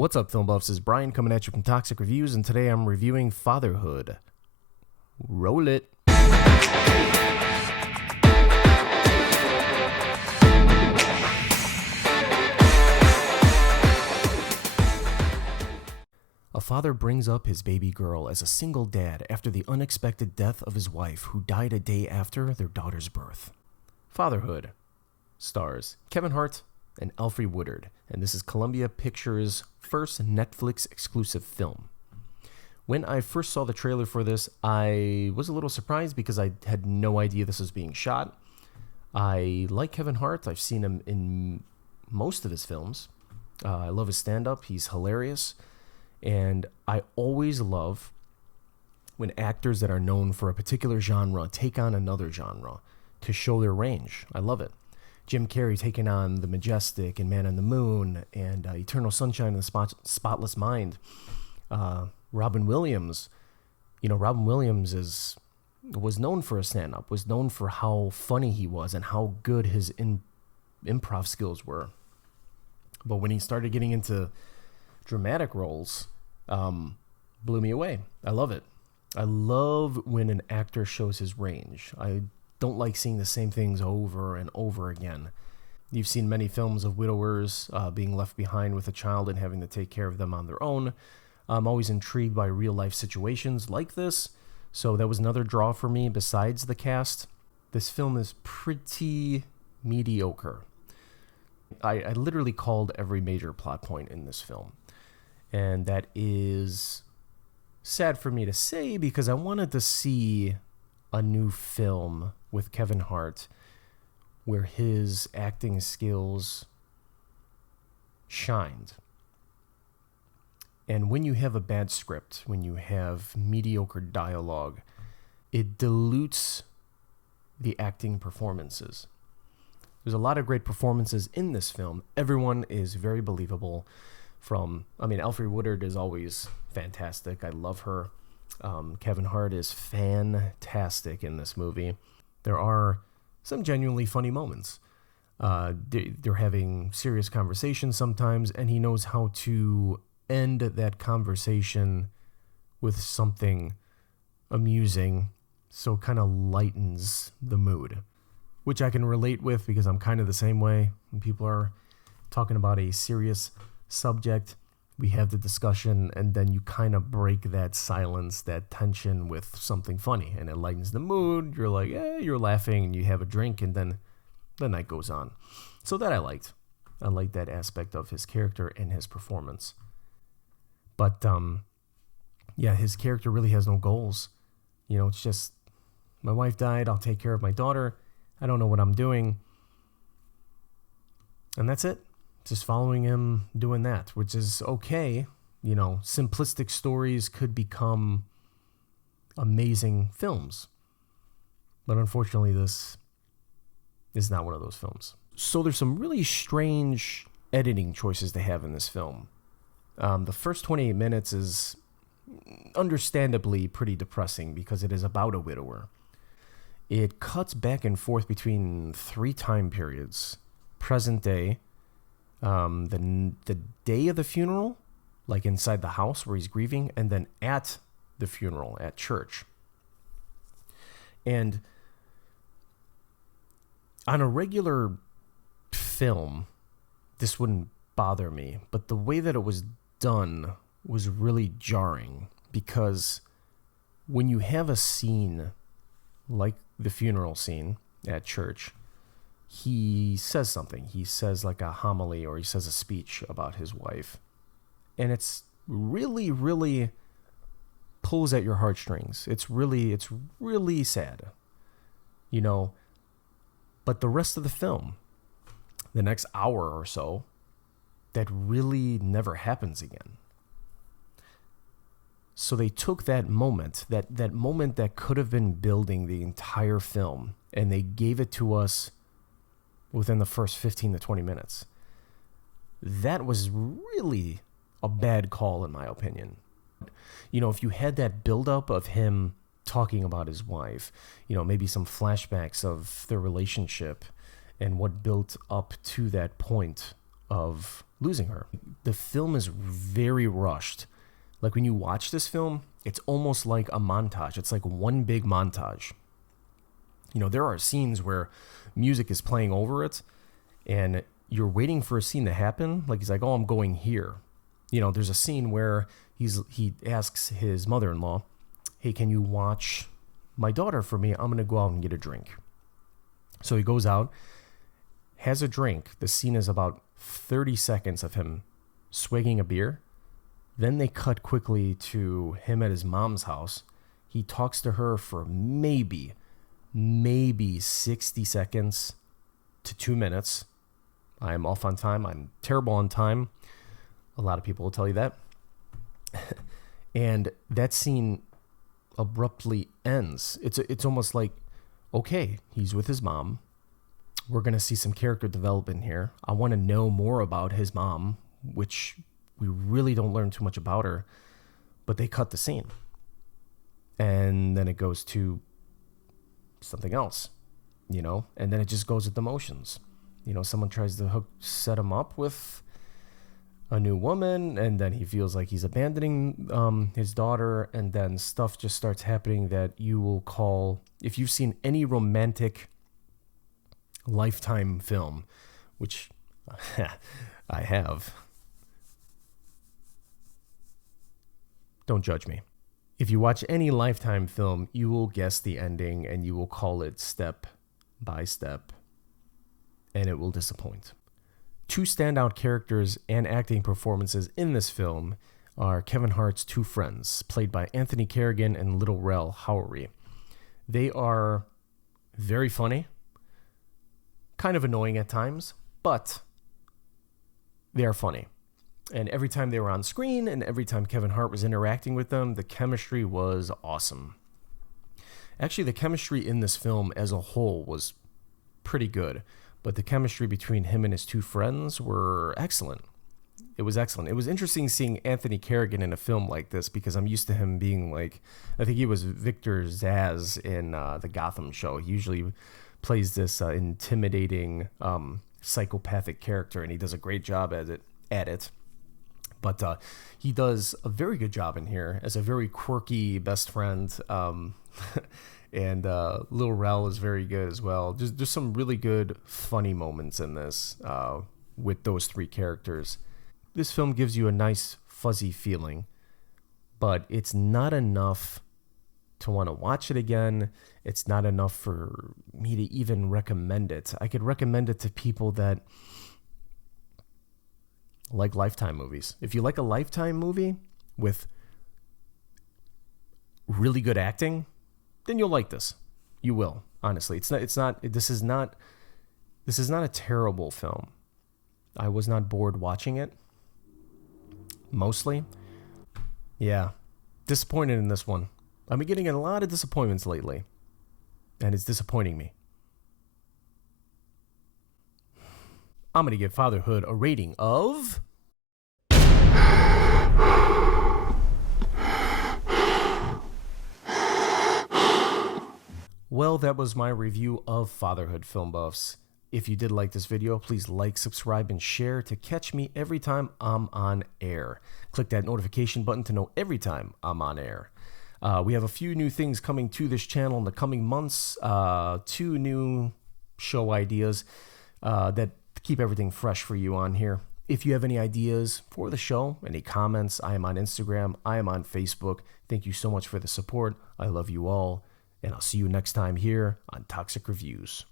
What's up, film buffs? This is Brian coming at you from Toxic Reviews, and today I'm reviewing Fatherhood. Roll it. A father brings up his baby girl as a single dad after the unexpected death of his wife, who died a day after their daughter's birth. Fatherhood stars Kevin Hart and Alfre Woodard, and this is Columbia Pictures' first Netflix exclusive film. When I first saw the trailer for this, I was a little surprised because I had no idea this was being shot. I like Kevin Hart. I've seen him in most of his films. I love his stand-up. He's hilarious. And I always love when actors that are known for a particular genre take on another genre to show their range. I love it. Jim Carrey taking on The Majestic and Man on the Moon and Eternal Sunshine of the Spotless Mind. Robin Williams, Robin Williams was known for a stand-up, was known for how funny he was and how good his improv skills were. But when he started getting into dramatic roles, blew me away. I love it. I love when an actor shows his range. I don't like seeing the same things over and over again. You've seen many films of widowers being left behind with a child and having to take care of them on their own. I'm always intrigued by real-life situations like this, so that was another draw for me besides the cast. This film is pretty mediocre. I literally called every major plot point in this film, and that is sad for me to say because I wanted to see a new film with Kevin Hart where his acting skills shined. And when you have a bad script, when you have mediocre dialogue, it dilutes the acting performances. There's a lot of great performances in this film. Everyone is very believable. Alfre Woodard is always fantastic. I love her. Kevin Hart is fantastic in this movie. There are some genuinely funny moments. They're having serious conversations sometimes, and he knows how to end that conversation with something amusing, so it kind of lightens the mood, which I can relate with because I'm kind of the same way. When people are talking about a serious subject, we have the discussion, and then you kind of break that silence, that tension with something funny, and it lightens the mood. You're like, you're laughing, and you have a drink, and then the night goes on. So that I liked. I liked that aspect of his character and his performance. But, his character really has no goals. It's just, my wife died, I'll take care of my daughter. I don't know what I'm doing. And that's it. Just following him doing that, which is okay. Simplistic stories could become amazing films. But unfortunately, this is not one of those films. So there's some really strange editing choices they have in this film. The first 28 minutes is understandably pretty depressing because it is about a widower. It cuts back and forth between 3 time periods. Present day, the day of the funeral, like inside the house where he's grieving, and then at the funeral at church. And on a regular film, this wouldn't bother me, but the way that it was done was really jarring because when you have a scene like the funeral scene at church, he says something. He says like a homily or he says a speech about his wife. And it's really, really pulls at your heartstrings. It's really sad. But the rest of the film, the next hour or so, that really never happens again. So they took that moment, that moment that could have been building the entire film, and they gave it to us within the first 15 to 20 minutes. That was really a bad call, in my opinion. If you had that buildup of him talking about his wife, maybe some flashbacks of their relationship and what built up to that point of losing her. The film is very rushed. Like when you watch this film, it's almost like a montage. It's like one big montage. You know, there are scenes where music is playing over it and you're waiting for a scene to happen. Like he's like, oh, I'm going here. You know, there's a scene where he asks his mother-in-law, hey, can you watch my daughter for me? I'm going to go out and get a drink. So he goes out, has a drink. The scene is about 30 seconds of him swigging a beer. Then they cut quickly to him at his mom's house. He talks to her for maybe 60 seconds to 2 minutes. I'm off on time. I'm terrible on time. A lot of people will tell you that. And that scene abruptly ends. It's almost like, okay, he's with his mom. We're going to see some character development here. I want to know more about his mom, which we really don't learn too much about her, but they cut the scene. And then it goes to something else, you know, and then it just goes with the motions. You know, someone tries to set him up with a new woman, and then he feels like he's abandoning his daughter, and then stuff just starts happening that you will call, if you've seen any romantic Lifetime film, which I have. Don't judge me. If you watch any Lifetime film, you will guess the ending and you will call it step by step, and it will disappoint. Two standout characters and acting performances in this film are Kevin Hart's two friends, played by Anthony Carrigan and Little Rel Howery. They are very funny, kind of annoying at times, but they are funny. And every time they were on screen and every time Kevin Hart was interacting with them, the chemistry was awesome. Actually, the chemistry in this film as a whole was pretty good, but the chemistry between him and his two friends were excellent. It was excellent. It was interesting seeing Anthony Carrigan in a film like this because I'm used to him being like, I think he was Victor Zsasz in the Gotham show. He usually plays this intimidating psychopathic character, and he does a great job at it. But he does a very good job in here as a very quirky best friend. And Lil Rel is very good as well. There's some really good funny moments in this with those three characters. This film gives you a nice fuzzy feeling, but it's not enough to want to watch it again. It's not enough for me to even recommend it. I could recommend it to people that like Lifetime movies. If you like a Lifetime movie with really good acting, then you'll like this. You will, honestly. This is not a terrible film. I was not bored watching it. Mostly. Yeah. Disappointed in this one. I've been getting a lot of disappointments lately, and it's disappointing me. I'm going to give Fatherhood a rating of... Well, that was my review of Fatherhood, film buffs. If you did like this video, please like, subscribe, and share to catch me every time I'm on air. Click that notification button to know every time I'm on air. We have a few new things coming to this channel in the coming months. 2 new show ideas that keep everything fresh for you on here. If you have any ideas for the show, any comments, I am on Instagram. I am on Facebook. Thank you so much for the support. I love you all. And I'll see you next time here on Toxic Reviews.